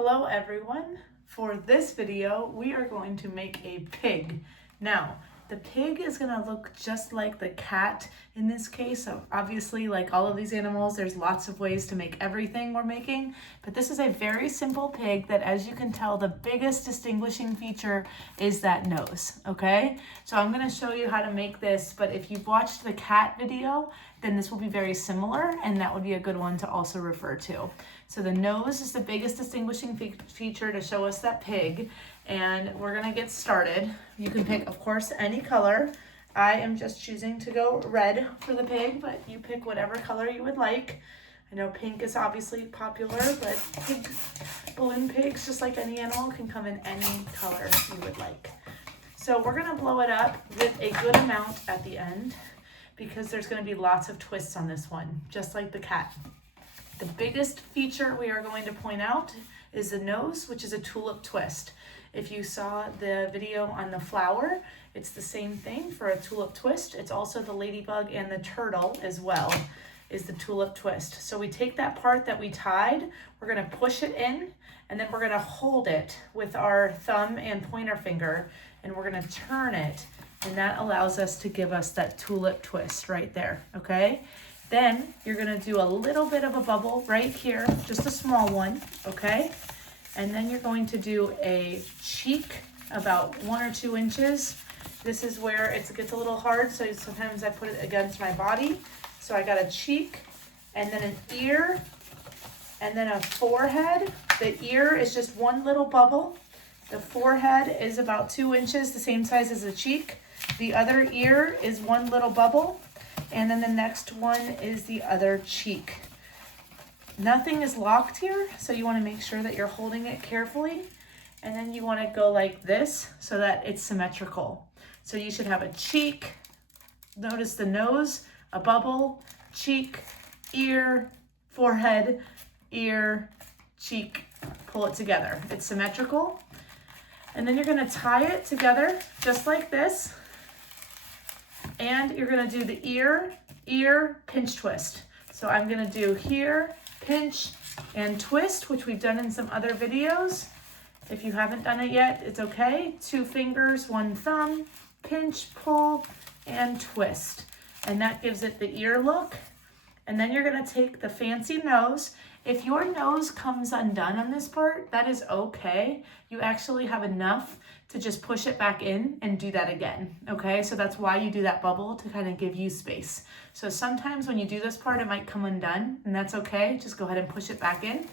Hello everyone. For this video, we are going to make a pig. Now, the pig is gonna look just like the cat in this case. So obviously, like all of these animals, there's lots of ways to make everything we're making, but this is a very simple pig that, as you can tell, the biggest distinguishing feature is that nose, okay? So I'm gonna show you how to make this, but if you've watched the cat video, then this will be very similar, and that would be a good one to also refer to. So the nose is the biggest distinguishing feature to show us that pig, and we're gonna get started. You can pick, of course, any color. I am just choosing to go red for the pig, but you pick whatever color you would like. I know pink is obviously popular, but balloon pigs, just like any animal, can come in any color you would like. So we're gonna blow it up with a good amount at the end, because there's going to be lots of twists on this one, just like the cat. The biggest feature we are going to point out is the nose, which is a tulip twist. If you saw the video on the flower, it's the same thing for a tulip twist. It's also the ladybug and the turtle as well, is the tulip twist. So we take that part that we tied, we're going to push it in, and then we're going to hold it with our thumb and pointer finger, and we're going to turn it. And that allows us to give us that tulip twist right there, okay? Then you're gonna do a little bit of a bubble right here, just a small one, okay? And then you're going to do a cheek about 1 or 2 inches. This is where it gets a little hard, so sometimes I put it against my body. So I got a cheek, and then an ear, and then a forehead. The ear is just one little bubble. The forehead is about 2 inches, the same size as the cheek. The other ear is one little bubble, and then the next one is the other cheek. Nothing is locked here, so you want to make sure that you're holding it carefully, and then you want to go like this so that it's symmetrical. So you should have a cheek, notice the nose, a bubble, cheek, ear, forehead, ear, cheek, pull it together. It's symmetrical. And then you're gonna tie it together just like this. And you're gonna do the ear, pinch, twist. So I'm gonna do here, pinch, and twist, which we've done in some other videos. If you haven't done it yet, it's okay. 2 fingers, 1 thumb, pinch, pull, and twist. And that gives it the ear look. And then you're gonna take the fancy nose. If your nose comes undone on this part, that is okay. You actually have enough to just push it back in and do that again, okay? So that's why you do that bubble, to kind of give you space. So sometimes when you do this part, it might come undone, and that's okay. Just go ahead and push it back in.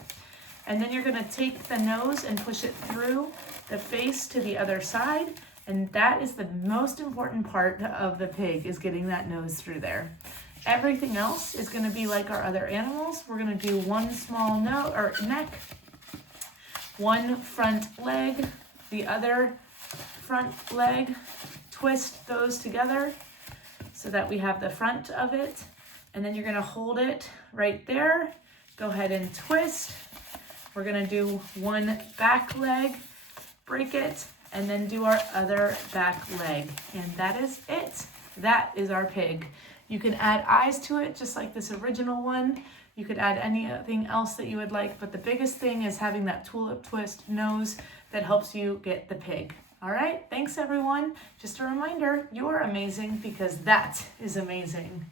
And then you're gonna take the nose and push it through the face to the other side, and that is the most important part of the pig, is getting that nose through there. Everything else is going to be like our other animals. We're going to do 1 small neck, 1 front leg, the other front leg, twist those together so that we have the front of it. And then you're going to hold it right there. Go ahead and twist. We're going to do 1 back leg, break it, and then do our other back leg. And that is it. That is our pig. You can add eyes to it, just like this original one. You could add anything else that you would like, but the biggest thing is having that tulip twist nose that helps you get the pig. All right, thanks everyone. Just a reminder, you're amazing because that is amazing.